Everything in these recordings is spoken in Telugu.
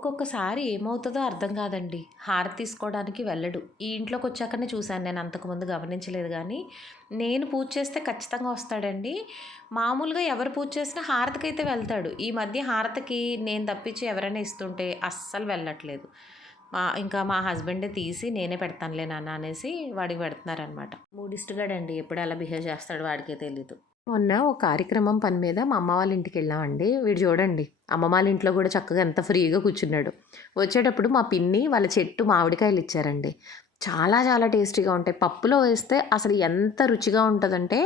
ఒక్కొక్కసారి ఏమవుతుందో అర్థం కాదండి. హారతి తీసుకోవడానికి వెళ్ళడు. ఈ ఇంట్లోకి వచ్చాకనే చూశాను నేను అంతకుముందు గమనించలేదు కానీ నేను పూజ చేస్తే ఖచ్చితంగా వస్తాడండి. మామూలుగా ఎవరు పూజ చేసినా హారతికి అయితే వెళ్తాడు. ఈ మధ్య హారతికి నేను తప్పించి ఎవరైనా ఇస్తుంటే అస్సలు వెళ్ళట్లేదు. మా ఇంకా మా హస్బెండే తీసి నేనే పెడతానులే నాన్న అనేసి వాడికి పెడుతున్నారనమాట మూడిస్టుగాడండి ఎప్పుడు అలా బిహేవ్ చేస్తాడు వాడికే తెలీదు. మొన్న ఒక కార్యక్రమం పని మీద మా అమ్మ వాళ్ళ ఇంటికి వెళ్ళామండి. వీడు చూడండి అమ్మ వాళ్ళ ఇంట్లో కూడా చక్కగా ఎంత ఫ్రీగా కూర్చున్నాడు. వచ్చేటప్పుడు మా పిన్ని వాళ్ళ చెట్టు మామిడికాయలు ఇచ్చారండి. చాలా చాలా టేస్టీగా ఉంటాయి. పప్పులో వేస్తే అసలు ఎంత రుచిగా ఉంటుందంటే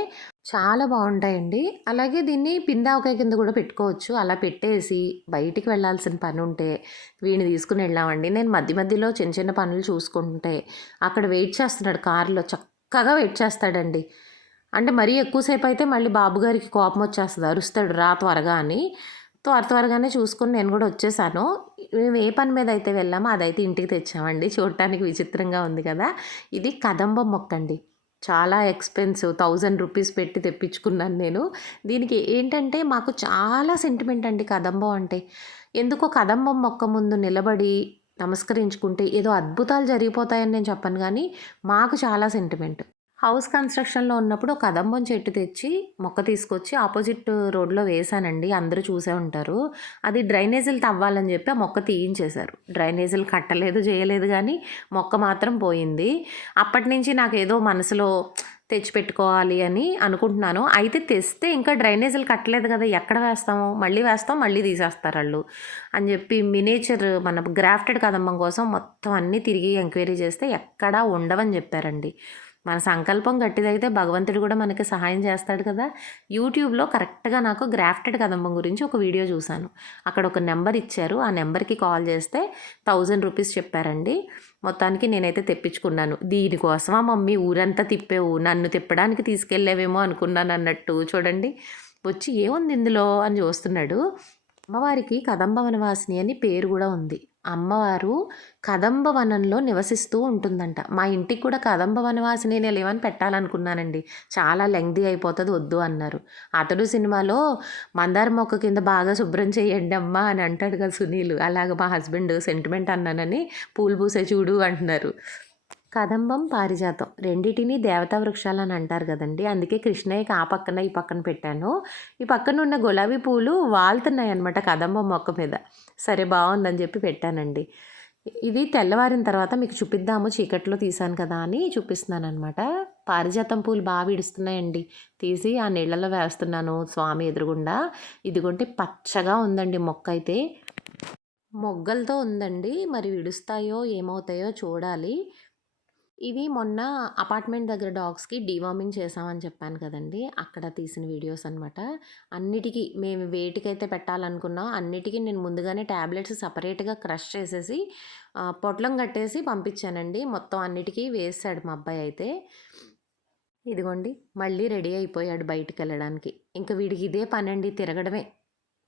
చాలా బాగుంటాయండి. అలాగే దీన్ని పిందావకాయ కింద కూడా పెట్టుకోవచ్చు. అలా పెట్టేసి బయటికి వెళ్ళాల్సిన పని ఉంటే వీడిని తీసుకుని వెళ్ళామండి. నేను మధ్య మధ్యలో చిన్న చిన్న పనులు చూసుకుంటే అక్కడ వెయిట్ చేస్తున్నాడు. కారులో చక్కగా వెయిట్ చేస్తాడండి. అంటే మరీ ఎక్కువసేపు అయితే మళ్ళీ బాబుగారికి కోపం వచ్చేస్తుంది. అరుస్తాడు రా త్వరగా అని. త్వర త్వరగానే చూసుకుని నేను కూడా వచ్చేసాను. మేము ఏ పని మీద అయితే వెళ్ళామో అదైతే ఇంటికి తెచ్చామండి. చూడటానికి విచిత్రంగా ఉంది కదా. ఇది కదంబం మొక్క అండి చాలా ఎక్స్పెన్సివ్. థౌజండ్ రూపీస్ పెట్టి తెప్పించుకున్నాను నేను. దీనికి ఏంటంటే మాకు చాలా సెంటిమెంట్ అండి కదంబం అంటే. ఎందుకో కదంబం మొక్క ముందు నిలబడి నమస్కరించుకుంటే ఏదో అద్భుతాలు జరిగిపోతాయని నేను చెప్పను కానీ మాకు చాలా సెంటిమెంట్. హౌస్ కన్స్ట్రక్షన్లో ఉన్నప్పుడు ఒక కదంబం చెట్టు తెచ్చి మొక్క తీసుకొచ్చి ఆపోజిట్ రోడ్లో వేశానండి. అందరూ చూసే ఉంటారు. అది డ్రైనేజీలు తవ్వాలని చెప్పి ఆ మొక్క తీయించేశారు. డ్రైనేజీలు కట్టలేదు చేయలేదు కానీ మొక్క మాత్రం పోయింది. అప్పటి నుంచి నాకు ఏదో మనసులో తెచ్చిపెట్టుకోవాలి అని అనుకుంటున్నాను. అయితే తెస్తే ఇంకా డ్రైనేజీలు కట్టలేదు కదా ఎక్కడ వేస్తాము? మళ్ళీ వేస్తాం మళ్ళీ తీసేస్తారు వాళ్ళు అని చెప్పి మినేచర్ మన గ్రాఫ్టెడ్ కదంబం కోసం మొత్తం అన్నీ తిరిగి ఎంక్వైరీ చేస్తే ఎక్కడా ఉండవని చెప్పారండి. మన సంకల్పం గట్టిదైతే భగవంతుడు కూడా మనకి సహాయం చేస్తాడు కదా. యూట్యూబ్లో కరెక్ట్గా నాకు గ్రాఫ్టెడ్ కదంబం గురించి ఒక వీడియో చూశాను. అక్కడ ఒక నెంబర్ ఇచ్చారు. ఆ నెంబర్కి కాల్ చేస్తే థౌజండ్ రూపీస్ చెప్పారండి. మొత్తానికి నేనైతే తెప్పించుకున్నాను. దీనికోసమా మమ్మీ ఊరంతా తిప్పేవు? నన్ను తిప్పడానికి తీసుకెళ్ళేవేమో అనుకున్నాను అన్నట్టు చూడండి. వచ్చి ఏముంది ఇందులో? అని చూస్తున్నాడు. అమ్మవారికి కదంబ వనవాసిని అని పేరు కూడా ఉంది. అమ్మవారు కదంబ వనంలో నివసిస్తూ ఉంటుందంట. మా ఇంటికి కూడా కదంబ వనవాసిని నేను ఏమని పెట్టాలనుకున్నానండి. చాలా లెంగ్దీ అయిపోతుంది వద్దు అన్నారు. అతడు సినిమాలో మందార మొక్క కింద బాగా శుభ్రం చేయండి అమ్మా అని అంటాడు కదా సునీల్. అలాగ మా హస్బెండ్ సెంటిమెంట్ అన్నానని పూలు పూసే చూడు అంటున్నారు కదంబం పారిజాతం. రెండిటిని దేవతా వృక్షాలని అంటారు కదండి. అందుకే కృష్ణయ్యకి ఆ పక్కన ఈ పక్కన పెట్టాను. ఈ పక్కన ఉన్న గులాబీ పూలు వాళ్తున్నాయి అనమాట కదంబం మొక్క మీద. సరే బాగుందని చెప్పి పెట్టానండి. ఇది తెల్లవారిన తర్వాత మీకు చూపిద్దాము చీకట్లో తీసాను కదా అని చూపిస్తున్నాను అనమాట పారిజాతం పూలు బాగా విడుస్తున్నాయండి. తీసి ఆ నీళ్ళలో వేస్తున్నాను స్వామి ఎదురుగుండా. ఇదిగోంటే పచ్చగా ఉందండి మొక్క అయితే. మొగ్గలతో ఉందండి. మరి విడుస్తాయో ఏమవుతాయో చూడాలి. ఇవి మొన్న అపార్ట్మెంట్ దగ్గర డాగ్స్కి డీవార్మింగ్ చేసామని చెప్పాను కదండి. అక్కడ తీసిన వీడియోస్ అనమాట అన్నిటికీ మేము వేటికైతే పెట్టాలనుకున్నాం అన్నిటికీ నేను ముందుగానే ట్యాబ్లెట్స్ సపరేట్గా క్రష్ చేసేసి పొట్లం కట్టేసి పంపించానండి. మొత్తం అన్నిటికీ వేసాడు మా అబ్బాయి అయితే. ఇదిగోండి మళ్ళీ రెడీ అయిపోయాడు బయటికి వెళ్ళడానికి ఇంకా వీడికి ఇదే పని అండి తిరగడమే.